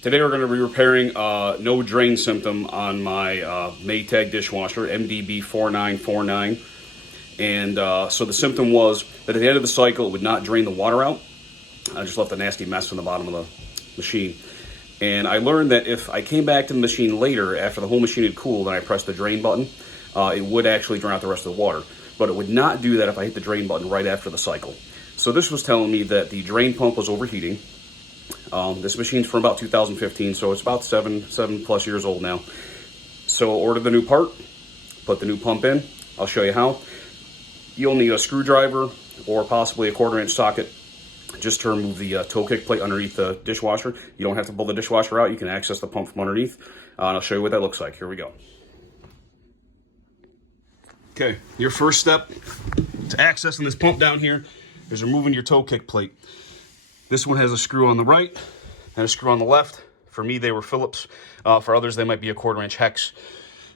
Today we're going to be repairing no drain symptom on my Maytag dishwasher, MDB4949. And so the symptom was that at the end of the cycle it would not drain the water out. I just left a nasty mess in the bottom of the machine. And I learned that if I came back to the machine later, after the whole machine had cooled and I pressed the drain button, it would actually drain out the rest of the water. But it would not do that if I hit the drain button right after the cycle. So this was telling me that the drain pump was overheating. This machine's from about 2015, so it's about seven plus years old now. So order the new part, put the new pump in. I'll show you how. You'll need a screwdriver or possibly a 1/4-inch socket just to remove the toe kick plate underneath the dishwasher. You don't have to pull the dishwasher out. You can access the pump from underneath. And I'll show you what that looks like. Here we go. Okay, your first step to accessing this pump down here is removing your toe kick plate. This one has a screw on the right and a screw on the left. For me, they were Phillips. For others, they might be a 1/4-inch hex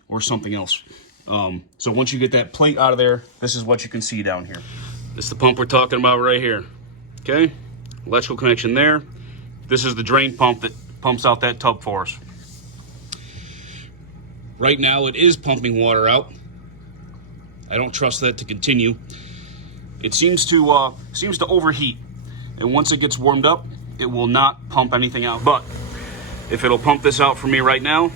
or something else. So once you get that plate out of there, this is what you can see down here. This is the pump we're talking about right here. Okay, electrical connection there. This is the drain pump that pumps out that tub for us. Right now, it is pumping water out. I don't trust that to continue. It seems to overheat. And once it gets warmed up, it will not pump anything out. But if it'll pump this out for me right now,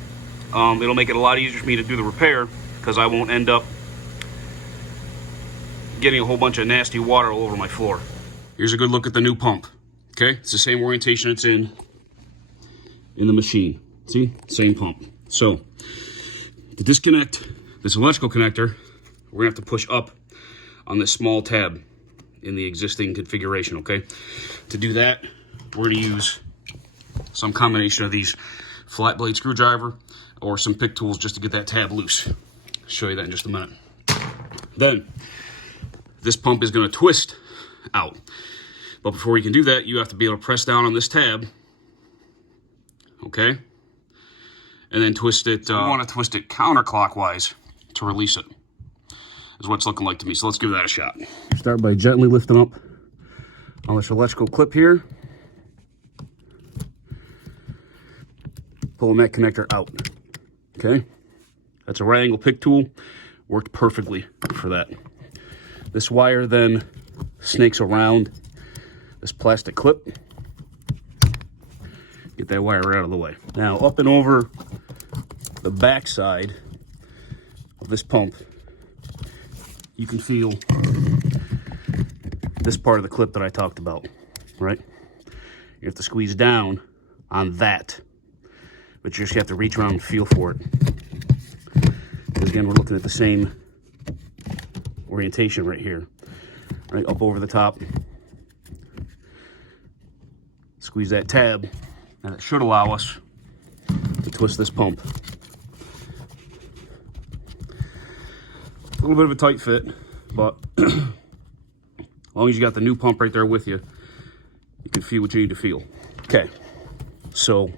it'll make it a lot easier for me to do the repair because I won't end up getting a whole bunch of nasty water all over my floor. Here's a good look at the new pump. Okay, it's the same orientation it's in the machine. See, same pump. So to disconnect this electrical connector, we're gonna have to push up on this small tab in the existing configuration, okay? To do that, we're gonna use some combination of these flat blade screwdriver or some pick tools just to get that tab loose. I'll show you that in just a minute. Then, this pump is gonna twist out. But before you can do that, you have to be able to press down on this tab, okay? And then twist it, we wanna twist it counterclockwise to release it. Is what it's looking like to me. So let's give that a shot. Start by gently lifting up on this electrical clip here. Pulling that connector out. Okay? That's a right angle pick tool. Worked perfectly for that. This wire then snakes around this plastic clip. Get that wire right out of the way. Now up and over the back side of this pump, you can feel this part of the clip that I talked about, right? You have to squeeze down on that, but you just have to reach around and feel for it. Because again, we're looking at the same orientation right here, right up over the top. Squeeze that tab, and it should allow us to twist this pump. A little bit of a tight fit, but as long as you got the new pump right there with you, you can feel what you need to feel. Okay, so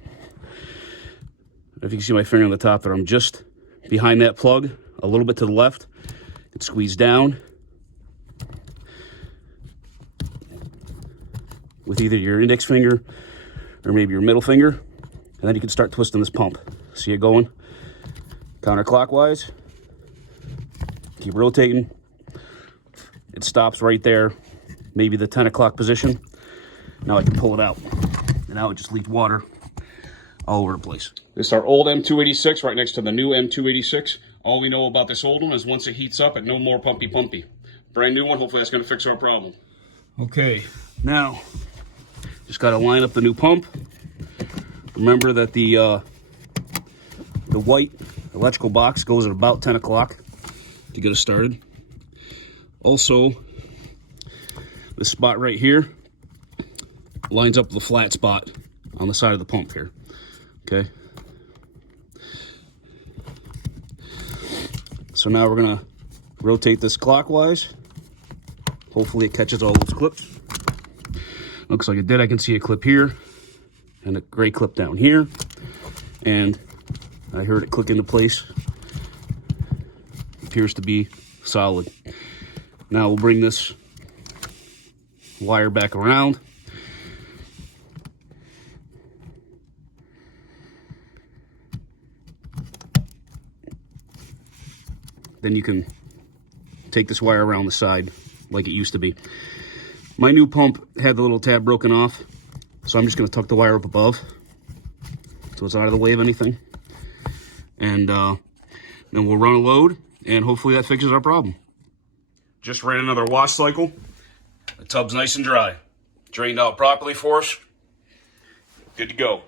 if you can see my finger on the top there, I'm just behind that plug, a little bit to the left. It's squeezed down with either your index finger or maybe your middle finger, and then you can start twisting this pump. See it going counterclockwise. Keep rotating. It stops right there, maybe the 10 o'clock position. Now I can pull it out. And now it just leaked water all over the place. This is our old M286 right next to the new M286. All we know about this old one is once it heats up, it no more pumpy. Brand new one, hopefully that's gonna fix our problem. Okay, now, just gotta line up the new pump. Remember that the white electrical box goes at about 10 o'clock. To get us started. Also, this spot right here lines up with the flat spot on the side of the pump here. Okay. So now we're gonna rotate this clockwise. Hopefully it catches all those clips. Looks like it did. I can see a clip here and a gray clip down here. And I heard it click into place. Appears to be solid. Now we'll bring this wire back around. then you can take this wire around the side like it used to be. My new pump had the little tab broken off, so I'm just going to tuck the wire up above so it's out of the way of anything. And then we'll run a load, and hopefully that fixes our problem. Just ran another wash cycle. The tub's nice and dry. Drained out properly for us. Good to go.